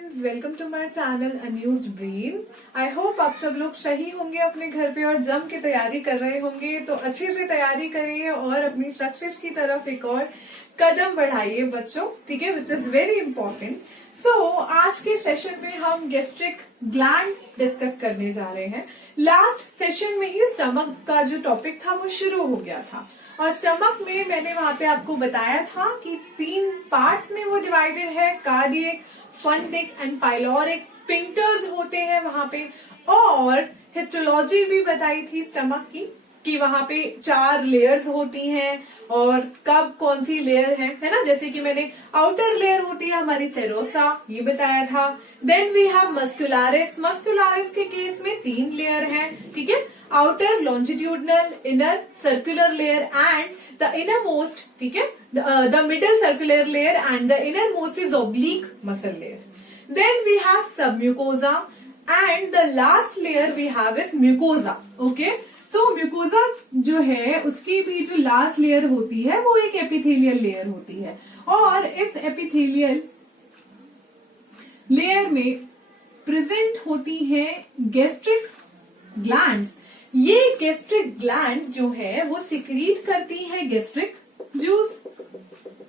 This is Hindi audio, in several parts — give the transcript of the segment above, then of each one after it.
Friends, welcome to my channel unused brain. I hope आप सब लोग सही होंगे अपने घर पे और जम के तैयारी कर रहे होंगे। तो अच्छे से तैयारी करिए और अपनी सक्सेस की तरफ एक और कदम बढ़ाइए बच्चों, ठीक है, विच इज वेरी इंपॉर्टेंट। सो आज के सेशन में हम गैस्ट्रिक ग्लैंड डिस्कस करने जा रहे हैं। लास्ट सेशन में ही स्टमक का जो टॉपिक था वो शुरू हो गया था और स्टमक में मैंने वहां पे आपको बताया था कि 3 पार्ट्स में वो डिवाइडेड है, cardiac, fundic and pyloric sphincters होते हैं वहां पे। और हिस्टोलॉजी भी बताई थी स्टमक की कि वहां पे 4 लेयर्स होती हैं और कब कौन सी लेयर है ना। जैसे कि मैंने आउटर लेयर होती है हमारी सेरोसा, ये बताया था। Then we have muscularis. Muscularis के केस में 3 लेयर हैं, ठीक है, outer longitudinal, inner circular layer and the innermost, ठीक है, the middle circular layer and the innermost is oblique muscle layer. Then we have submucosa and the last layer we have is mucosa. Okay, so mucosa जो है उसकी भी जो लास्ट लेयर होती है वो एक एपिथेलियल लेयर होती है और इस एपिथेलियल लेयर में प्रेजेंट होती है गैस्ट्रिक ग्लैंड्स। ये गैस्ट्रिक ग्लैंड्स जो है वो सिक्रीट करती है गैस्ट्रिक जूस,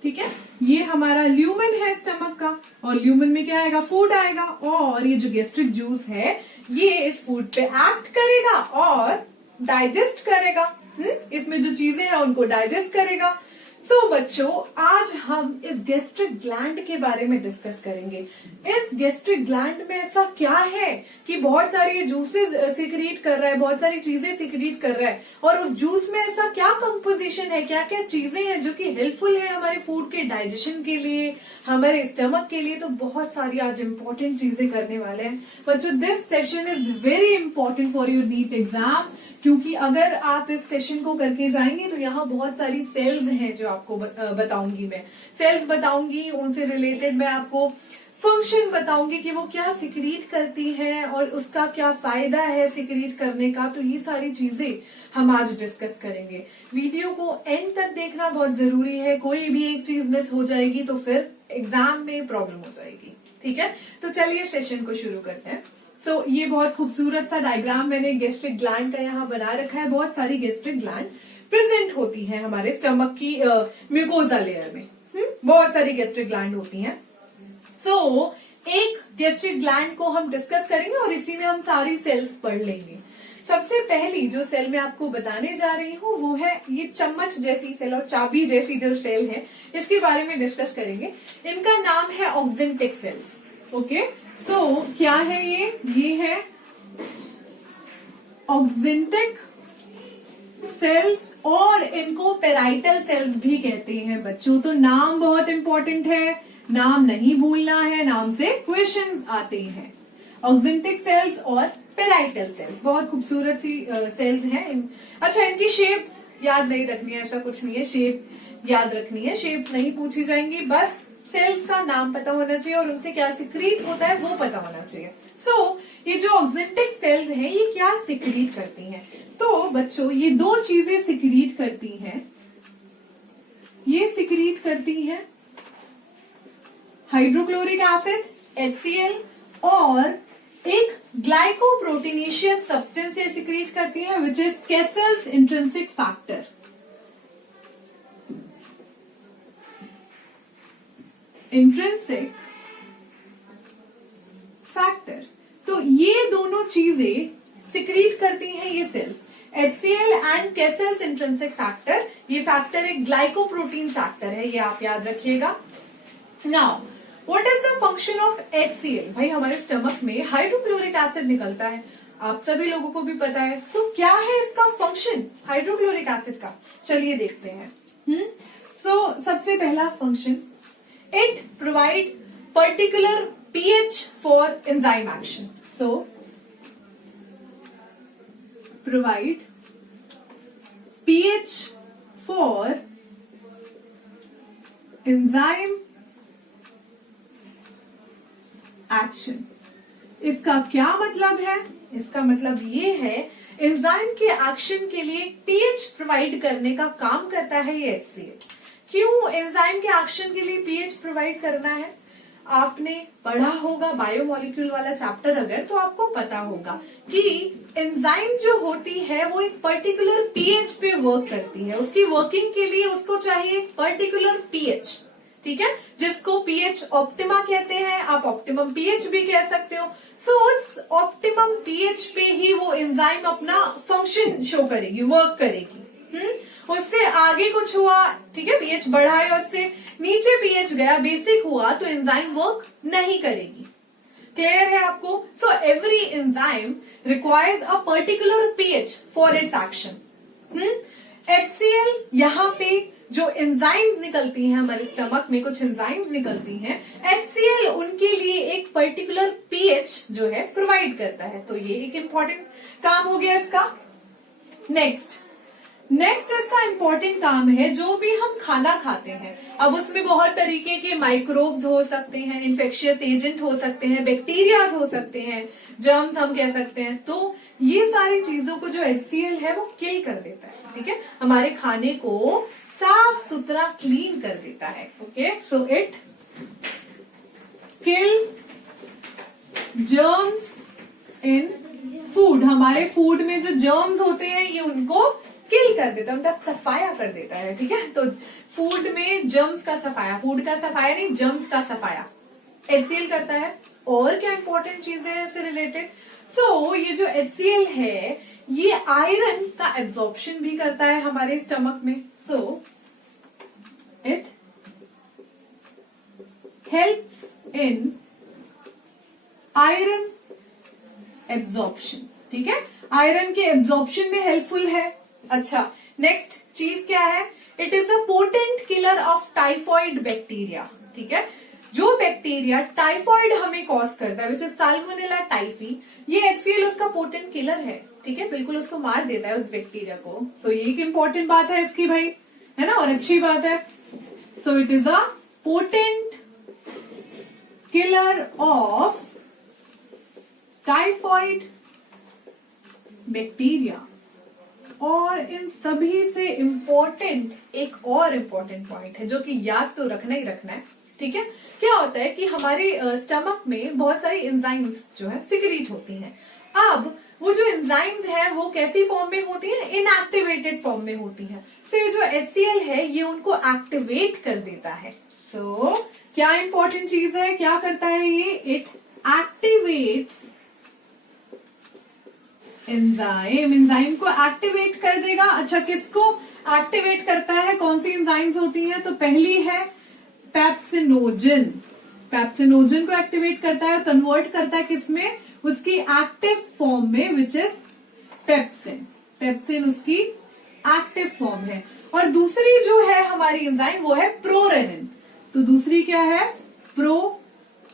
ठीक है। ये हमारा ल्यूमन है स्टमक का और ल्यूमन में क्या आएगा, फूड आएगा और ये जो गैस्ट्रिक जूस है ये इस फूड पे एक्ट करेगा और डाइजेस्ट करेगा। इसमें जो चीजें हैं उनको डाइजेस्ट करेगा। सो बच्चों, आज हम इस गैस्ट्रिक ग्लैंड के बारे में डिस्कस करेंगे। इस गैस्ट्रिक ग्लैंड में ऐसा क्या है कि बहुत सारी जूसेस सिक्रीट कर रहा है, बहुत सारी चीजें सिक्रीट कर रहा है और उस जूस में ऐसा क्या कंपोजिशन है, क्या क्या चीजें हैं जो कि हेल्पफुल है हमारे फूड के डाइजेशन के लिए, हमारे स्टमक के लिए। तो बहुत सारी आज इंपॉर्टेंट चीजें करने वाले हैं बच्चों। This session is very important for your NEET exam, क्योंकि अगर आप इस सेशन को करके जाएंगे तो यहाँ बहुत सारी सेल्स हैं जो आपको बताऊंगी। मैं सेल्स बताऊंगी, उनसे रिलेटेड मैं आपको फंक्शन बताऊंगी कि वो क्या सिक्रीट करती है और उसका क्या फायदा है सिक्रीट करने का। तो ये सारी चीजें हम आज डिस्कस करेंगे। वीडियो को एंड तक देखना बहुत जरूरी है, कोई भी एक चीज मिस हो जाएगी तो फिर एग्जाम में प्रॉब्लम हो जाएगी, ठीक है। तो चलिए सेशन को शुरू करते हैं। सो ये बहुत खूबसूरत सा डायग्राम मैंने गैस्ट्रिक ग्लैंड का यहाँ बना रखा है। बहुत सारी गैस्ट्रिक ग्लैंड प्रेजेंट होती है हमारे स्टमक की म्यूकोजा लेयर में। बहुत सारी गैस्ट्रिक ग्लैंड होती हैं। सो एक गैस्ट्रिक ग्लैंड को हम डिस्कस करेंगे और इसी में हम सारी सेल्स पढ़ लेंगे। सबसे पहली जो सेल मैं आपको बताने जा रही हूँ वो है ये चम्मच जैसी सेल और चाबी जैसी जो सेल है, इसके बारे में डिस्कस करेंगे। इनका नाम है ऑक्जेंटिक सेल्स। ओके, सो क्या है ये है ऑक्जेंटिक सेल्स और इनको पेराइटल सेल्स भी कहते हैं बच्चों। तो नाम बहुत इंपॉर्टेंट है, नाम नहीं भूलना है, नाम से क्वेश्चन आते हैं। ऑक्जेंटिक सेल्स और पेराइटल सेल्स बहुत खूबसूरत सी सेल्स हैं। अच्छा, इनकी शेप याद नहीं रखनी है, ऐसा कुछ नहीं है, शेप याद रखनी है, शेप नहीं पूछी जाएंगी, बस सेल्स का नाम पता होना चाहिए और उनसे क्या सिक्रीट होता है वो पता होना चाहिए। सो ये जो ऑक्जेंटिक सेल्स हैं ये क्या सिक्रीट करती हैं? तो बच्चों ये 2 चीजें सिक्रीट करती हैं। ये सिक्रीट करती हैं हाइड्रोक्लोरिक एसिड HCl और एक ग्लाइकोप्रोटीनेशियस सब्सटेंस ये सिक्रीट करती है which is Castle's intrinsic factor. Intrinsic factor, तो ये दोनों चीजें सिक्रीट करती हैं ये cells, HCl and Castle's intrinsic factor. ये फैक्टर एक ग्लाइकोप्रोटीन फैक्टर है, ये आप याद रखिएगा। Now what is the function of HCl? भाई हमारे स्टमक में हाइड्रोक्लोरिक एसिड निकलता है, आप सभी लोगों को भी पता है। तो क्या है इसका फंक्शन हाइड्रोक्लोरिक एसिड का? चलिए देखते हैं। सो सबसे पहला function, it provide particular pH for enzyme action. So provide pH for enzyme action. इसका क्या मतलब है? इसका मतलब ये है एंजाइम के एक्शन के लिए पीएच प्रोवाइड करने का काम करता है ये HCl। क्यों एंजाइम के एक्शन के लिए पीएच प्रोवाइड करना है? आपने पढ़ा होगा बायोमोलिक्यूल वाला चैप्टर अगर, तो आपको पता होगा कि एंजाइम जो होती है वो एक पर्टिकुलर पीएच पे वर्क करती है। उसकी वर्किंग के लिए उसको चाहिए एक पर्टिकुलर पीएच, ठीक है, जिसको पीएच ऑप्टिमा कहते हैं, आप ऑप्टिमम पीएच भी कह सकते हो। सो उस ऑप्टिमम पीएच पे ही वो एंजाइम अपना फंक्शन शो करेगी, वर्क करेगी। उससे आगे कुछ हुआ, ठीक है, पीएच बढ़ा है, उससे नीचे पीएच गया, बेसिक हुआ, तो एंजाइम वर्क नहीं करेगी। क्लियर है आपको? So every enzyme requires a particular pH for its action. HCl, यहाँ पे जो एंजाइम्स निकलती हैं हमारे स्टमक में, कुछ एंजाइम्स निकलती हैं, HCl उनके लिए एक पर्टिकुलर पीएच जो है प्रोवाइड करता है। तो ये एक इंपॉर्टेंट काम हो गया इसका। नेक्स्ट इसका इंपॉर्टेंट काम है, जो भी हम खाना खाते हैं, अब उसमें बहुत तरीके के माइक्रोब्स हो सकते हैं, इन्फेक्शियस एजेंट हो सकते हैं, बैक्टीरियाज हो सकते हैं, जर्म्स हम कह सकते हैं। तो ये सारी चीजों को जो HCl है वो किल कर देता है, ठीक है, हमारे खाने को साफ सुथरा क्लीन कर देता है। Okay, so it kill germs in food. हमारे फूड में जो जर्म्स होते हैं ये उनको किल कर देता है, उनका सफाया कर देता है, ठीक है। तो फूड में जर्म्स का सफाया, फूड का सफाया नहीं, जर्म्स का सफाया HCl करता है। और क्या इंपॉर्टेंट चीजें हैं इससे रिलेटेड? सो ये जो HCl है ये आयरन का एब्जॉर्प्शन भी करता है हमारे स्टमक में। So it helps in iron absorption, ठीक है, आयरन के एब्जॉर्प्शन में हेल्पफुल है। अच्छा, नेक्स्ट चीज क्या है? It is a potent killer of typhoid bacteria, ठीक है। जो बैक्टीरिया टाइफॉइड हमें कॉज करता है, विच इज साल्मोनेला टाइफी, ये HCl उसका पोटेंट किलर है, ठीक है, बिल्कुल उसको मार देता है उस बैक्टीरिया को। तो ये एक इंपॉर्टेंट बात है इसकी भाई, है ना, और अच्छी बात है। So it is a potent killer of typhoid bacteria. और इन सभी से इंपॉर्टेंट एक और इंपॉर्टेंट पॉइंट है जो कि याद तो रखना ही रखना है, ठीक है। क्या होता है कि हमारे स्टमक में बहुत सारी एंजाइम्स जो है सिक्रीट होती हैं। अब वो जो एंजाइम्स है वो कैसी फॉर्म में होती है? इनएक्टिवेटेड फॉर्म में होती है। तो ये जो HCl है ये उनको एक्टिवेट कर देता है। सो क्या इंपॉर्टेंट चीज है, क्या करता है ये? इट एक्टिवेट्स एंजाइम को एक्टिवेट कर देगा। अच्छा, किसको एक्टिवेट करता है? कौन सी एंजाइम्स होती हैं? तो पहली है पेप्सिनोजन। पेप्सिनोजन को एक्टिवेट करता है, कन्वर्ट करता है किसमें? उसकी एक्टिव फॉर्म में, विच इज पेप्सिन। पेप्सिन उसकी एक्टिव फॉर्म है। और दूसरी जो है हमारी एंजाइम वो है प्रोरेनिन। तो दूसरी क्या है? प्रोरेनिन।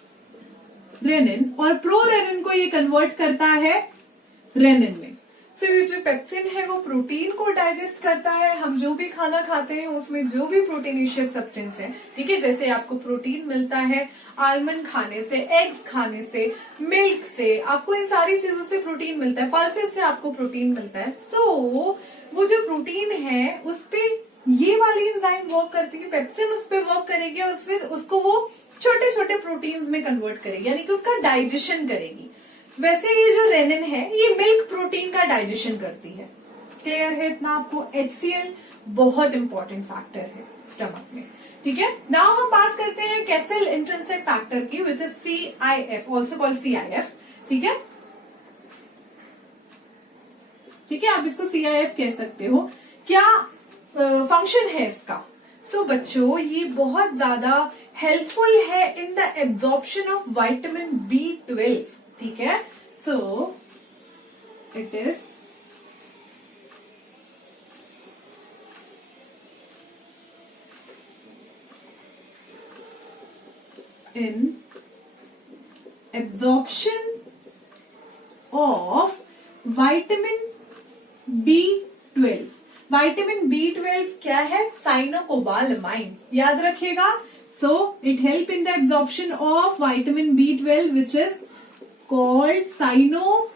और प्रोरेनिन को ये कन्वर्ट करता है रेनिन में। सो ये जो पेप्सिन है वो प्रोटीन को डाइजेस्ट करता है। हम जो भी खाना खाते हैं उसमें जो भी प्रोटीनिशियस सब्सटेंस है, ठीक है, जैसे आपको प्रोटीन मिलता है आलमंड खाने से, एग्स खाने से, मिल्क से, आपको इन सारी चीजों से प्रोटीन मिलता है, पल्सेस से आपको प्रोटीन मिलता है। सो वो जो प्रोटीन है उस पर ये वाली एंजाइम वर्क करती है, पेप्सिन उस पर वर्क करेगी और उसको वो छोटे छोटे प्रोटीन्स में कन्वर्ट करेगी, यानी कि उसका डाइजेशन करेगी। वैसे ये जो रेनिन है ये मिल्क प्रोटीन का डाइजेशन करती है। क्लियर है इतना आपको? HCl बहुत इंपॉर्टेंट फैक्टर है स्टमक में, ठीक है। नाउ हम बात करते हैं कैसल इंट्रिंसिक फैक्टर की, which is CIF, also called CIF, ठीक है, ठीक है, आप इसको CIF कह सकते हो। क्या फंक्शन है इसका? सो बच्चों ये बहुत ज्यादा हेल्पफुल है in the absorption of vitamin B12, ठीक है। So it is in absorption of vitamin B12। Vitamin B12 क्या है? साइनोकोबालामाइन, याद रखिएगा। So it help in the absorption of vitamin B12 which is called साइनोकोबालामीन।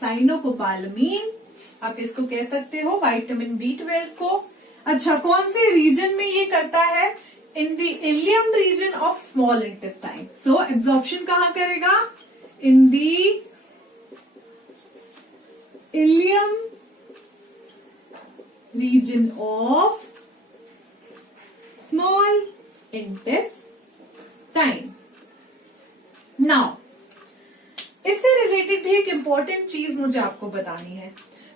साइनोकोबालामीन आप इसको कह सकते हो, विटामिन B12 को। अच्छा, कौन से रीजन में ये करता है? In the ileum region of small intestine. So absorption कहां करेगा? In the ileum region of small intestine. Now इससे रिलेटेड भी एक इंपॉर्टेंट चीज मुझे आपको बतानी है।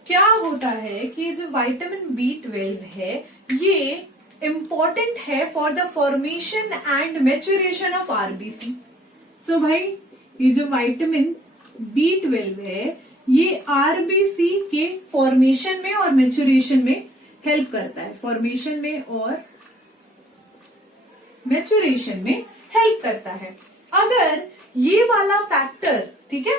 क्या होता है कि जो विटामिन B12 है ये इंपॉर्टेंट है for the formation and maturation of RBC. So भाई ये जो विटामिन B12 है ये आरबीसी के फॉर्मेशन में और मैच्योरेशन में हेल्प करता है। फॉर्मेशन में और मैच्योरेशन में हेल्प करता है। अगर ये वाला फैक्टर, ठीक है,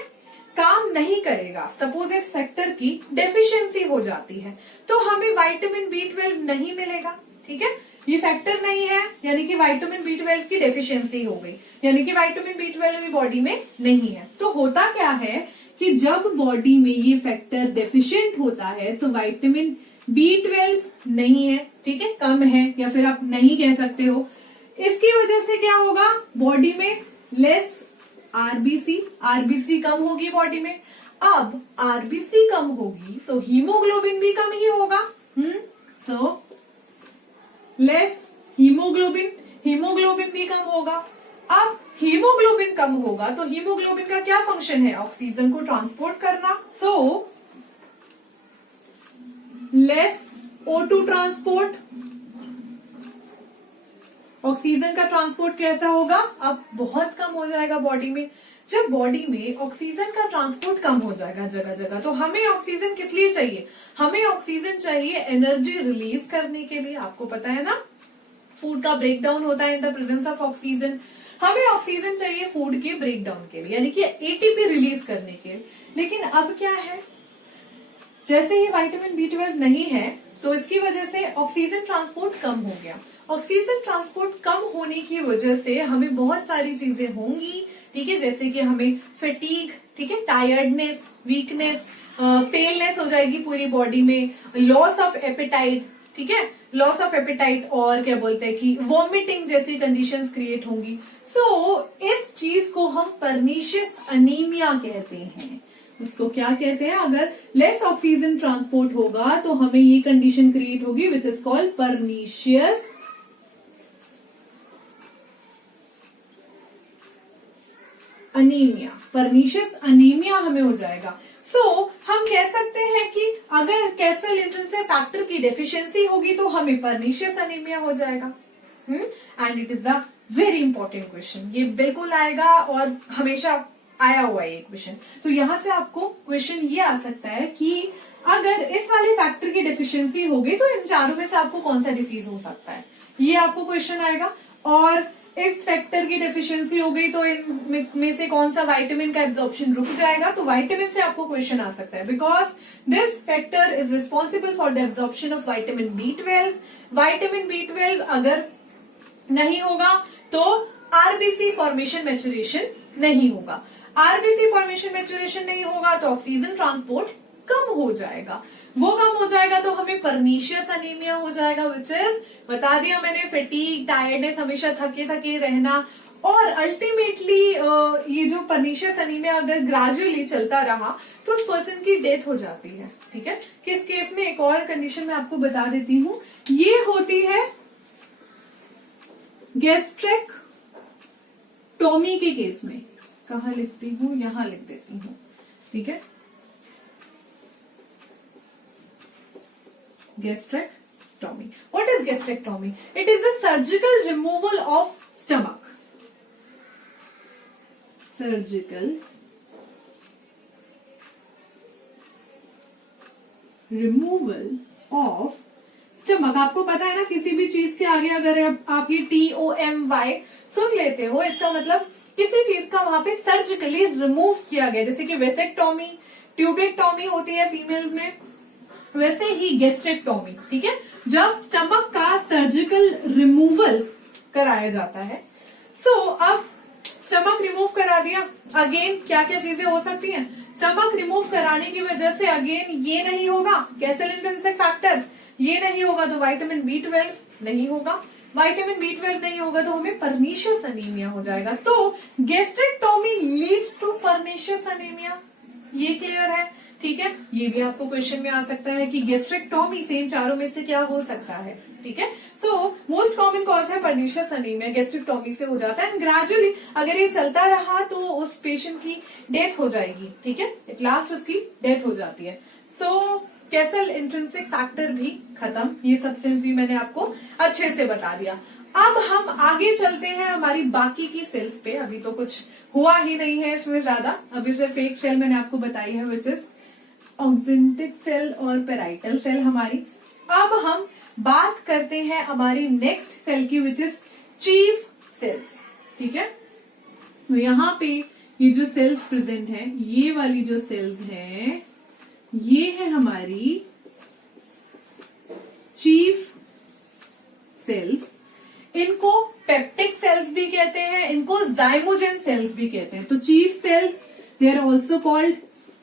काम नहीं करेगा, सपोज इस फैक्टर की डेफिशिएंसी हो जाती है, तो हमें विटामिन B12 नहीं मिलेगा। ठीक है, ये फैक्टर नहीं है यानी कि विटामिन B12 की डेफिशिएंसी हो गई, यानी कि विटामिन B12 भी बॉडी में नहीं है। तो होता क्या है कि जब बॉडी में ये फैक्टर डेफिशिएंट होता है तो विटामिन B12 नहीं है, ठीक है, कम है, या फिर आप नहीं कह सकते हो। इसकी वजह से क्या होगा? बॉडी में लेस आरबीसी कम होगी बॉडी में। अब आरबीसी कम होगी तो हीमोग्लोबिन भी कम ही होगा। सो लेस हीमोग्लोबिन भी कम होगा। अब हीमोग्लोबिन कम होगा तो हीमोग्लोबिन का क्या फंक्शन है? ऑक्सीजन को ट्रांसपोर्ट करना। So less O2 transport. Oxygen का ट्रांसपोर्ट कैसा होगा? अब बहुत कम हो जाएगा बॉडी में। जब बॉडी में ऑक्सीजन का ट्रांसपोर्ट कम हो जाएगा जगह जगह, तो हमें ऑक्सीजन किस लिए चाहिए? हमें ऑक्सीजन चाहिए एनर्जी रिलीज करने के लिए। आपको पता है ना, फूड का ब्रेकडाउन होता है in the presence of oxygen. हमें ऑक्सीजन चाहिए फूड के ब्रेकडाउन के लिए, यानी कि एटीपी रिलीज करने के लिए। लेकिन अब क्या है, जैसे ही विटामिन B12 नहीं है तो इसकी वजह से ऑक्सीजन ट्रांसपोर्ट कम हो गया। ऑक्सीजन ट्रांसपोर्ट कम होने की वजह से हमें बहुत सारी चीजें होंगी, ठीक है, जैसे कि हमें फटीग, ठीक है, टायर्डनेस, वीकनेस, पेलनेस हो जाएगी पूरी बॉडी में, लॉस ऑफ एपेटाइट, ठीक है, लॉस ऑफ एपेटाइट, और क्या बोलते हैं कि वॉमिटिंग जैसी कंडीशंस क्रिएट होंगी। सो इस चीज को हम पर्निशियस अनीमिया कहते हैं। उसको क्या कहते हैं? अगर लेस ऑक्सीजन ट्रांसपोर्ट होगा तो हमें ये कंडीशन क्रिएट होगी which is called pernicious anaemia. Pernicious anaemia हमें हो जाएगा। हम कह सकते हैं कि अगर कैसल इंट्रिंसिक फैक्टर की डेफिशिएंसी होगी तो हमें पर्निशियस अनीमिया हो जाएगा। And it is a very important question. ये बिल्कुल आएगा और हमेशा आया हुआ है ये क्वेश्चन। तो यहां से आपको क्वेश्चन ये आ सकता है कि अगर इस वाले फैक्टर की डेफिशिएंसी होगी तो इन चारों में से आपको कौन सा डिसीज हो सकता है, ये आपको क्वेश्चन आएगा। और इस फैक्टर की डेफिशिएंसी हो गई तो इन में से कौन सा विटामिन का एब्जॉर्प्शन रुक जाएगा, तो विटामिन से आपको क्वेश्चन आ सकता है, because this factor is responsible for the absorption of vitamin B12। Vitamin B12 अगर नहीं होगा तो आरबीसी फॉर्मेशन मैच्योरेशन नहीं होगा। आरबीसी फॉर्मेशन मैच्योरेशन नहीं होगा तो ऑक्सीजन ट्रांसपोर्ट कम हो जाएगा। वो कम हो जाएगा तो हमें पर्निशियस अनीमिया हो जाएगा, विच इज बता दिया मैंने, फटीग, टायर्डनेस, हमेशा थके थके रहना। और अल्टीमेटली ये जो पर्निशियस अनीमिया अगर ग्रेजुअली चलता रहा तो उस पर्सन की डेथ हो जाती है। ठीक है, किस केस में? एक और कंडीशन मैं आपको बता देती हूँ, ये होती है गैस्ट्रेक्टोमी के केस में। कहाँ लिखती हूँ? यहां लिख देती हूँ, ठीक है, gastrectomy. What is gastrectomy? It is the surgical removal of stomach. Surgical removal of stomach. आपको पता है ना, किसी भी चीज के आगे अगर आप ये TOMY सुन लेते हो, इसका मतलब किसी चीज का वहां पे सर्जिकली रिमूव किया गया। जैसे कि वेसेक्टोमी, ट्यूबेक्टोमी होती है फीमेल्स में, वैसे ही गैस्ट्रेक्टोमी, ठीक है, जब स्टमक का सर्जिकल रिमूवल कराया जाता है। अब स्टमक रिमूव करा दिया, अगेन क्या क्या चीजें हो सकती हैं? स्टमक रिमूव कराने की वजह से अगेन ये नहीं होगा कैसल इंट्रिंसिक फैक्टर, ये नहीं होगा तो विटामिन B12 नहीं होगा, विटामिन B12 नहीं होगा तो हमें परनीशियस अनीमिया हो जाएगा। तो gastrectomy leads to pernicious anaemia, ये क्लियर है, ठीक है। ये भी आपको क्वेश्चन में आ सकता है कि गैस्ट्रेक्टोमी से इन चारों में से क्या हो सकता है, ठीक है। सो मोस्ट कॉमन कॉज है परनीशियस अनीमिया, गैस्ट्रेक्टोमी से हो जाता है एंड ग्रेजुअली अगर ये चलता रहा तो उस पेशेंट की डेथ हो जाएगी, ठीक है, एट लास्ट उसकी डेथ हो जाती है। सो कैसल इंट्रिंसिक फैक्टर भी खत्म, ये सब्सटेंस भी मैंने आपको अच्छे से बता दिया। अब हम आगे चलते हैं हमारी बाकी की सेल्स पे। अभी तो कुछ हुआ ही नहीं है इसमें ज्यादा, अभी सिर्फ एक सेल मैंने आपको बताई है विच इज ऑक्सिंटिक सेल और पेराइटल सेल हमारी। अब हम बात करते हैं हमारी नेक्स्ट सेल की विच इज चीफ सेल्स, ठीक है। तो यहाँ पे ये जो सेल्स प्रेजेंट है, ये वाली जो सेल्स है ये है हमारी चीफ सेल्स। इनको पेप्टिक सेल्स भी कहते हैं, इनको जाइमोजेन सेल्स भी कहते हैं। तो chief cells they are also called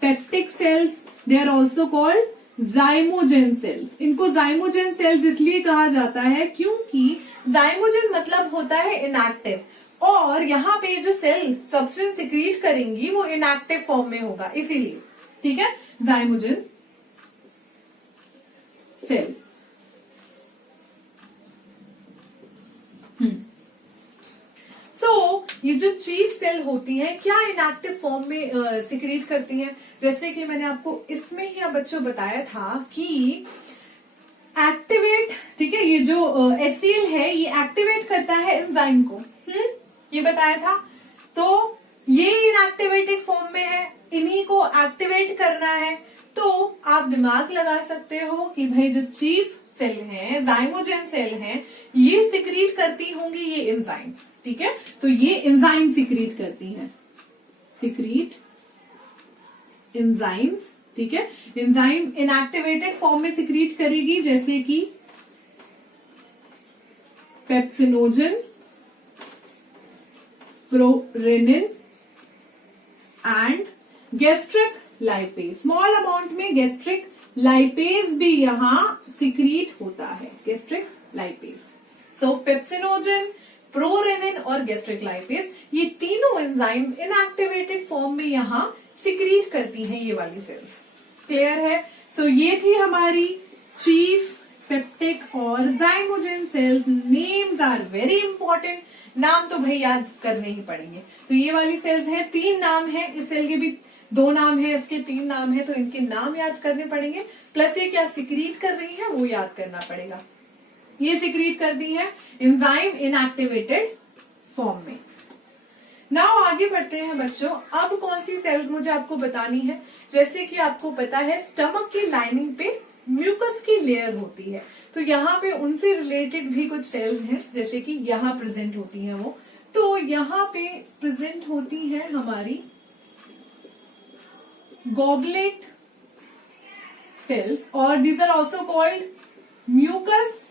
peptic cells, they are also called zymogen cells. इनको जाइमोजेन सेल्स इसलिए कहा जाता है क्योंकि जाइमोजेन मतलब होता है इनएक्टिव, और यहाँ पे जो सेल सब्सटेंस सिक्रीट करेंगी वो इनएक्टिव फॉर्म में होगा, इसीलिए, ठीक है, जाइमोजेन सेल। ये जो चीफ सेल होती हैं क्या इनएक्टिव फॉर्म में सिक्रीट करती हैं, जैसे कि मैंने आपको इसमें ही बच्चों बताया था कि एक्टिवेट, ठीक है, ये जो HCl है ये एक्टिवेट करता है एंजाइम को, ये बताया था। तो ये इनएक्टिवेटेड फॉर्म में है, इन्हीं को एक्टिवेट करना है। तो आप दिमाग लगा सकते हो कि भाई जो चीफ सेल है, जाइमोजेन सेल है, ये सिक्रीट करती होंगी ये एंजाइम्स, ठीक है। तो ये एंजाइम सिक्रीट करती हैं, सिक्रीट एंजाइम्स, ठीक है। एंजाइम इनएक्टिवेटेड फॉर्म में सिक्रीट करेगी, जैसे कि pepsinogen, prorennin and gastric lipase. Small amount में गैस्ट्रिक लाइपेज भी यहां सिक्रीट होता है, gastric lipase. So pepsinogen, prorennin और गैस्ट्रिक लाइपेज, ये तीनों एंजाइम्स इनएक्टिवेटेड फॉर्म में यहां सिक्रीट करती हैं ये वाली सेल्स, क्लियर है। सो ये थी हमारी चीफ, पेप्टिक और zymogen cells. Names are very important, नाम तो भाई याद करने ही पड़ेंगे। तो ये वाली सेल्स हैं, 3 नाम है, इस सेल के भी 2 नाम है, इसके 3 नाम है, तो इनके नाम याद करने पड़ेंगे, प्लस ये क्या सिक्रीट कर रही है वो याद करना पड़ेगा। ये सिक्रीट करती है एंजाइम इनएक्टिवेटेड फॉर्म में। नाउ आगे बढ़ते हैं बच्चों। अब कौन सी सेल्स मुझे आपको बतानी है, जैसे कि आपको पता है स्टमक की लाइनिंग पे म्यूकस की लेयर होती है, तो यहाँ पे उनसे रिलेटेड भी कुछ सेल्स हैं, जैसे कि यहाँ प्रेजेंट होती हैं वो। तो यहाँ पे प्रेजेंट होती है हमारी गॉबलेट सेल्स, और these are also called mucus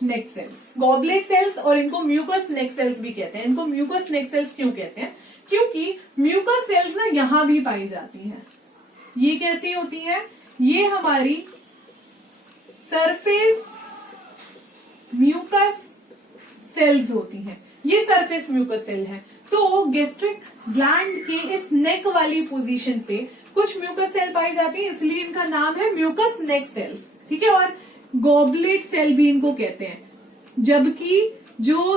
neck cells. Goblet cells और इनको म्यूकस नेक सेल्स भी कहते हैं। इनको म्यूकस नेक सेल्स क्यों कहते हैं, क्योंकि म्यूकस सेल्स ना यहां भी पाई जाती हैं। ये कैसी होती हैं, ये हमारी सरफेस म्यूकस सेल्स होती हैं, ये सरफेस म्यूकस सेल है। तो गैस्ट्रिक ग्लैंड के इस नेक वाली पोजीशन पे कुछ म्यूकस सेल पाई जाती है, इसलिए इनका नाम है म्यूकस नेक सेल्स, ठीक है। और गॉबलेट सेल भी इनको कहते हैं, जबकि जो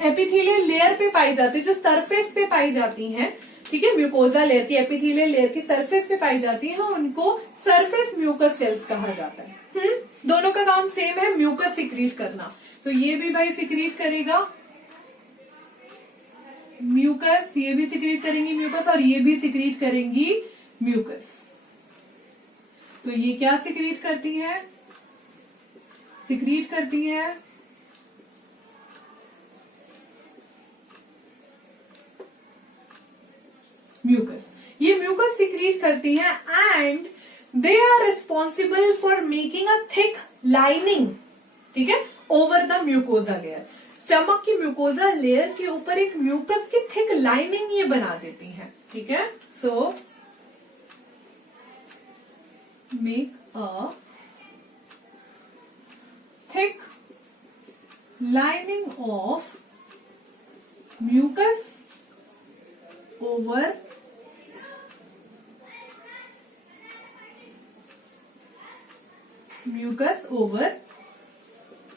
एपिथेलियल लेयर पे पाई जाती है, जो सरफेस पे पाई जाती हैं, ठीक है, म्यूकोजा लेयर की, एपिथेलियल लेयर की सरफेस पे पाई जाती है, उनको सरफेस म्यूकस सेल्स कहा जाता है। दोनों का काम सेम है, म्यूकस सिक्रीट करना। तो ये भी भाई सिक्रीट करेगा म्यूकस, ये भी सिक्रीट करेंगी म्यूकस, और ये भी सिक्रीट करेंगी म्यूकस। तो ये क्या सिक्रीट करती है, सिक्रीट करती है म्यूकस। ये म्यूकस सिक्रीट करती है and they are responsible for making a thick lining, ठीक है, over the mucosa layer. Stomach की म्यूकोजा लेयर के ऊपर एक म्यूकस की थिक लाइनिंग ये बना देती है, ठीक है। सो make a thick lining of mucus over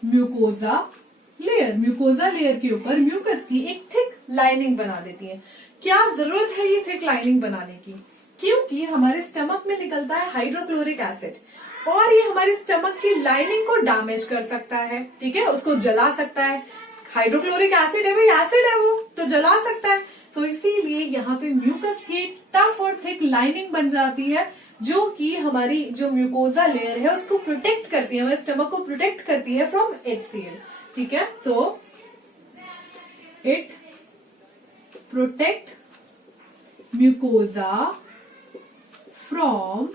mucosa layer. Mucosa layer के ऊपर म्यूकस की एक थिक लाइनिंग बना देती है। क्या जरूरत है ये थिक लाइनिंग बनाने की? क्योंकि हमारे स्टमक में निकलता है हाइड्रोक्लोरिक एसिड और ये हमारे स्टमक की लाइनिंग को डैमेज कर सकता है, ठीक है, उसको जला सकता है। हाइड्रोक्लोरिक एसिड है भाई, एसिड है वो, तो जला सकता है। तो इसीलिए यहाँ पे म्यूकस की एक टफ और थिक लाइनिंग बन जाती है जो कि हमारी जो म्यूकोजा लेयर है उसको प्रोटेक्ट करती है, हमारे स्टमक को प्रोटेक्ट करती है फ्रॉम HCl, ठीक है। So it protect mucosa from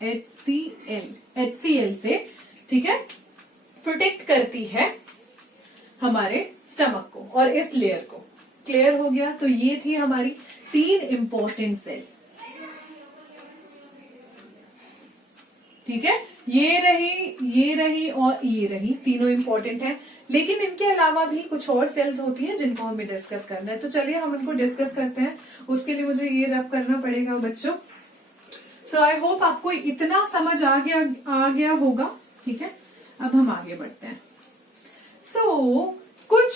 HCl से, ठीक है, प्रोटेक्ट करती है हमारे स्टमक को और इस लेयर को। क्लियर हो गया? तो ये थी हमारी 3 इंपॉर्टेंट सेल, ठीक है। ये रही और ये रही, तीनों इंपॉर्टेंट हैं। लेकिन इनके अलावा भी कुछ और सेल्स होती हैं जिनको हमें डिस्कस करना है। तो चलिए हम इनको डिस्कस करते हैं। उसके लिए मुझे ये रब करना पड़ेगा बच्चों। सो आई होप आपको इतना समझ आ गया होगा, ठीक है। अब हम आगे बढ़ते हैं। कुछ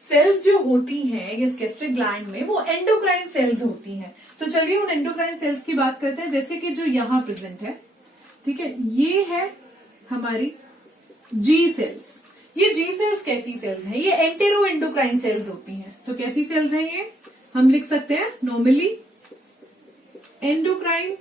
सेल्स जो होती हैं इस गैस्ट्रिक ग्लैंड में वो एंडोक्राइन सेल्स होती हैं। तो चलिए उन एंडोक्राइन सेल्स की बात करते हैं, जैसे कि जो यहाँ प्रेजेंट है, ठीक है। ये है हमारी जी सेल्स। ये जी सेल्स कैसी सेल्स हैं? ये एंटेरो एंडोक्राइन सेल्स होती हैं। तो कैसी सेल्स हैं ये? हम लिख सकते हैं नॉर्मली एंडोक्राइन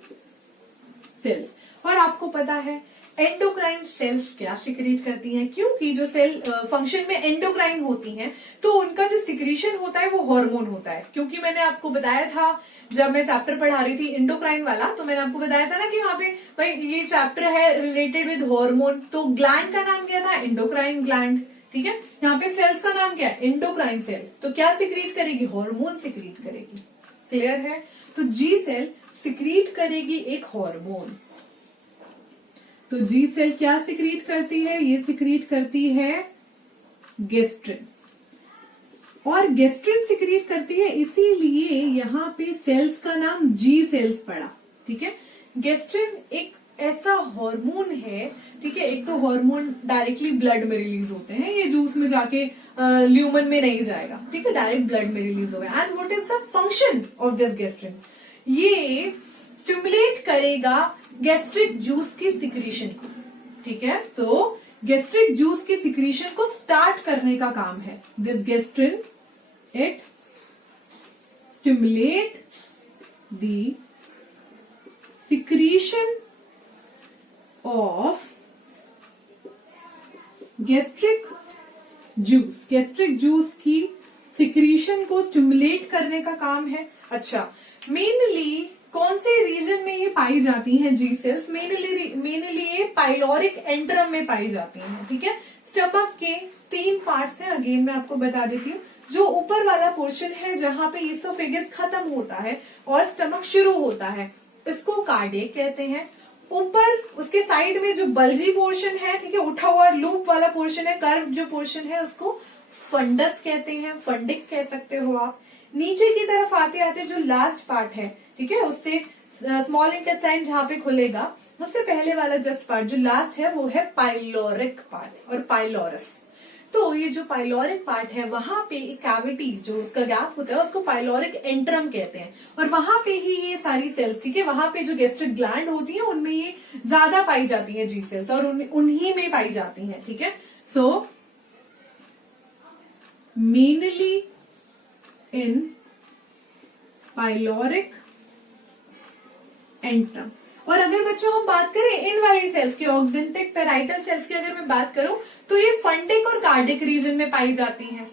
सेल्स। और आपको पता है एंडोक्राइन सेल्स क्या सिक्रीट करती हैं? क्योंकि जो सेल फंक्शन में एंडोक्राइन होती हैं तो उनका जो सिक्रीशन होता है वो हार्मोन होता है। क्योंकि मैंने आपको बताया था जब मैं चैप्टर पढ़ा रही थी एंडोक्राइन वाला, तो मैंने आपको बताया था ना कि वहां पे भाई ये चैप्टर है रिलेटेड विद हार्मोन। तो ग्लैंड का नाम क्या था? एंडोक्राइन ग्लैंड, ठीक है। यहाँ पे सेल्स का नाम क्या है? Endocrine cell. तो क्या सिक्रीट करेगी? हार्मोन सिक्रीट करेगी। क्लियर है? तो जी सेल सिक्रीट करेगी एक हार्मोन। तो जी सेल क्या सिक्रीट करती है? ये सिक्रीट करती है गेस्ट्रिन। और गेस्ट्रिन सिक्रीट करती है, इसीलिए यहाँ पे सेल्स का नाम जी सेल्स पड़ा, ठीक है। गेस्ट्रिन एक ऐसा हार्मोन है, ठीक है। एक तो हार्मोन डायरेक्टली ब्लड में रिलीज होते हैं, ये जूस में जाके ल्यूमन में नहीं जाएगा, ठीक है, डायरेक्ट ब्लड में रिलीज होगा। And what is the function of this gastrin? ये स्टिमुलेट करेगा गैस्ट्रिक जूस की सिक्रीशन को, ठीक है। सो गैस्ट्रिक जूस की सिक्रीशन को स्टार्ट करने का काम है this gastrin. It stimulate the secretion of gastric juice. Gastric juice की सिक्रीशन को स्टिमुलेट करने का काम है। अच्छा, मेनली कौन से रीजन में ये पाई जाती हैं जी सेल्स? मेनली ये पाइलोरिक एंट्रम में पाई जाती हैं, ठीक है। स्टमक के 3 पार्ट्स हैं, अगेन मैं आपको बता देती हूँ। जो ऊपर वाला पोर्शन है जहां पे इसोफेगस खत्म होता है और स्टमक शुरू होता है, इसको कार्डियक कहते हैं। ऊपर उसके साइड में जो बल्जी पोर्शन है, ठीक है, उठा हुआ लूप वाला पोर्शन है, कर्व जो पोर्शन है, उसको फंडस कहते हैं, फंडिक कह सकते हो आप। नीचे की तरफ आते आते जो लास्ट पार्ट है, ठीक है, उससे स्मॉल इंटेस्टाइन जहां पे खुलेगा, उससे पहले वाला जस्ट पार्ट जो लास्ट है वो है पाइलोरिक पार्ट और पाइलोरस। तो ये जो पाइलोरिक पार्ट है वहां पे एक कैविटी जो उसका गैप होता है उसको पाइलोरिक एंट्रम कहते हैं। और वहां पे ही ये सारी सेल्स, ठीक है, वहां पे जो गैस्ट्रिक ग्लैंड होती है उनमें ये ज्यादा पाई जाती है जी सेल्स, और उन्हीं में पाई जाती है, ठीक है। सो मेनली इन पाइलोरिक एंट्रम। और अगर बच्चों हम बात करें इन वाली सेल्स की, ऑक्जेंटिक पेराइटल सेल्स की अगर मैं बात करूं तो ये फंडिक और कार्डिक रीजन में पाई जाती हैं,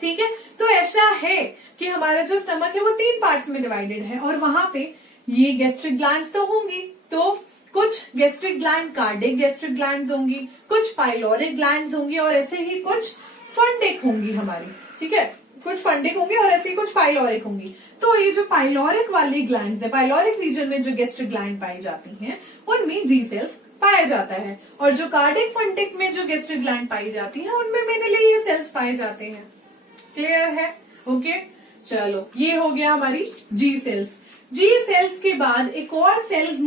ठीक है। तो ऐसा है कि हमारा जो स्टमक है वो 3 पार्ट्स में डिवाइडेड है और वहां पे ये गैस्ट्रिक ग्लैंड्स तो होंगी, तो कुछ gastric gland cardiac gastric glands होंगी, कुछ पाइलोरिक ग्लैंड्स होंगी और ऐसे ही कुछ फंडिक होंगी हमारी, ठीक है, कुछ फंडिक होंगे और ऐसे ही कुछ पाइलोरिक होंगी। तो ये जो पाइलोरिक वाली ग्लैंड्स है, पाइलोरिक रीजन में जो गैस्ट्रिक ग्लैंड पाई जाती हैं उनमें जी सेल्स पाया जाता है, और जो कार्डिक फंडिक में जो गैस्ट्रिक ग्लैंड पाई जाती है उनमें मेनली ये सेल्स पाए जाते हैं। क्लियर है? ओके, चलो ये हो गया हमारी जी सेल्स। जी सेल्स के बाद एक और सेल अब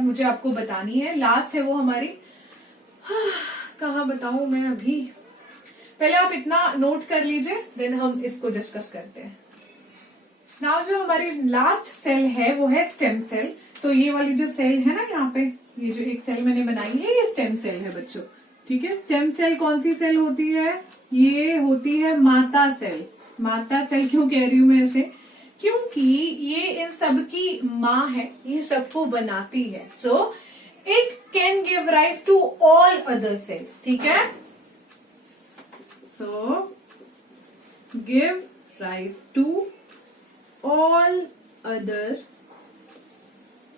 मुझे आपको बतानी है, लास्ट है वो हमारी, कहाँ बताऊं मैं अभी, पहले आप इतना नोट कर लीजिए, देन हम इसको डिस्कस करते हैं। नाउ जो हमारी लास्ट सेल है वो है स्टेम सेल। तो ये वाली जो सेल है ना यहाँ पे, ये जो एक सेल मैंने बनाई है ये स्टेम सेल है बच्चों। ठीक है, स्टेम सेल कौन सी सेल होती है? ये होती है माता सेल। माता सेल क्यों कह रही हूं मैं इसे? क्योंकि ये इन सब की माँ है, ये सबको बनाती है। So it can give rise to all other cell. ठीक है, so give rise to all other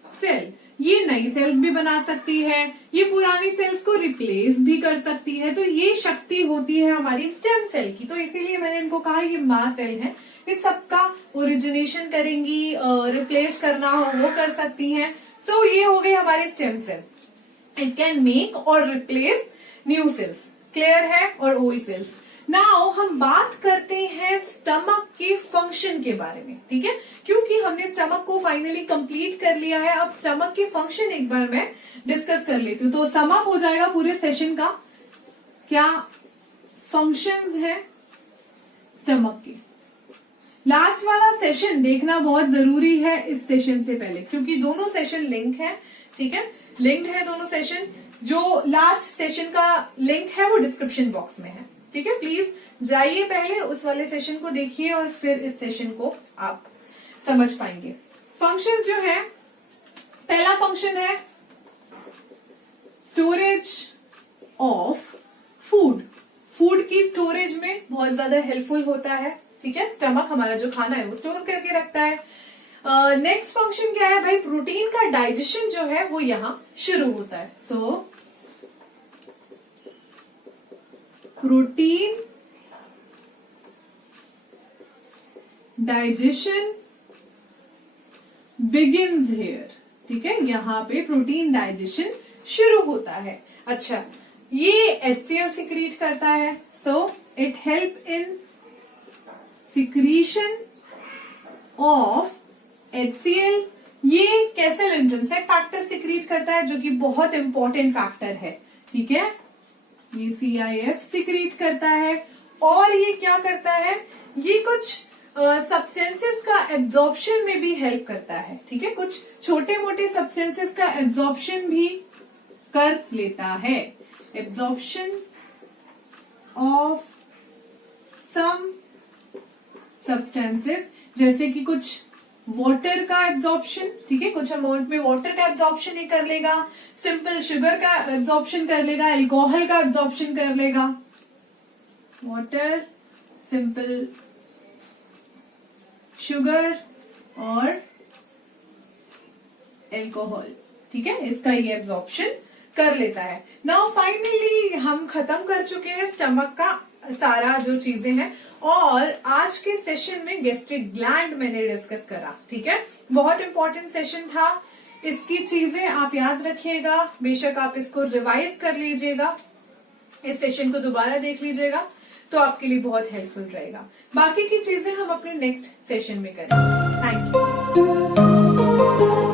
cell. ये नई सेल्स भी बना सकती है, ये पुरानी सेल्स को रिप्लेस भी कर सकती है। तो ये शक्ति होती है हमारी स्टेम सेल की। तो इसीलिए मैंने इनको कहा ये माँ सेल है, ये सबका ओरिजिनेशन करेंगी, रिप्लेस करना हो वो कर सकती हैं। सो ये हो गई हमारी stem cell. It can make और रिप्लेस न्यू सेल्स। क्लियर है? और ओल्ड सेल्स। नाउ हम बात करते हैं स्टमक के फंक्शन के बारे में। ठीक है, क्योंकि हमने स्टमक को फाइनली कंप्लीट कर लिया है, अब स्टमक के फंक्शन एक बार मैं डिस्कस कर लेती हूँ। तो सम अप हो जाएगा पूरे सेशन का, क्या फंक्शंस हैं स्टमक के। लास्ट वाला सेशन देखना बहुत जरूरी है इस सेशन से पहले, क्योंकि दोनों सेशन लिंक है। ठीक है, लिंक्ड है दोनों सेशन। जो लास्ट सेशन का लिंक है वो डिस्क्रिप्शन बॉक्स में है। ठीक है, प्लीज जाइए पहले उस वाले सेशन को देखिए और फिर इस सेशन को आप समझ पाएंगे। फंक्शंस जो है, पहला फंक्शन है स्टोरेज ऑफ फूड। फूड की स्टोरेज में बहुत ज्यादा हेल्पफुल होता है। ठीक है, स्टमक हमारा जो खाना है वो स्टोर करके रखता है। नेक्स्ट फंक्शन क्या है भाई? प्रोटीन का डाइजेशन जो है वो यहां शुरू होता है। So protein digestion begins here. ठीक है, यहां पे प्रोटीन डाइजेशन शुरू होता है। अच्छा, ये HCl सिक्रीट करता है। So it help in secretion of HCl। ये कैसल इंट्रिंसिक फैक्टर सिक्रीट करता है, जो कि बहुत इंपॉर्टेंट फैक्टर है। ठीक है, ये CIF सिक्रीट करता है। और ये क्या करता है? ये कुछ सब्सटेंसेस का एब्जॉर्प्शन में भी हेल्प करता है। ठीक है, कुछ छोटे मोटे सब्सटेंसेस का एब्जॉर्प्शन भी कर लेता है। एब्जॉर्प्शन ऑफ सम सब्सटेंसेस, जैसे कि कुछ वाटर का एब्जॉर्प्शन। ठीक है, कुछ अमाउंट में वाटर का एब्जॉर्प्शन ही कर लेगा, सिंपल शुगर का एब्जॉर्प्शन कर लेगा, अल्कोहल का एब्जॉर्प्शन कर लेगा। वाटर, सिंपल शुगर और अल्कोहल। ठीक है, इसका ये एब्जॉर्प्शन कर लेता है। नाउ फाइनली हम खत्म कर चुके हैं स्टमक का सारा जो चीजें हैं, और आज के सेशन में गैस्ट्रिक ग्लैंड मैंने डिस्कस करा। ठीक है, बहुत इंपॉर्टेंट सेशन था। इसकी चीजें आप याद रखिएगा, बेशक आप इसको रिवाइज कर लीजिएगा, इस सेशन को दोबारा देख लीजिएगा, तो आपके लिए बहुत हेल्पफुल रहेगा। बाकी की चीजें हम अपने नेक्स्ट सेशन में करेंगे। Thank you.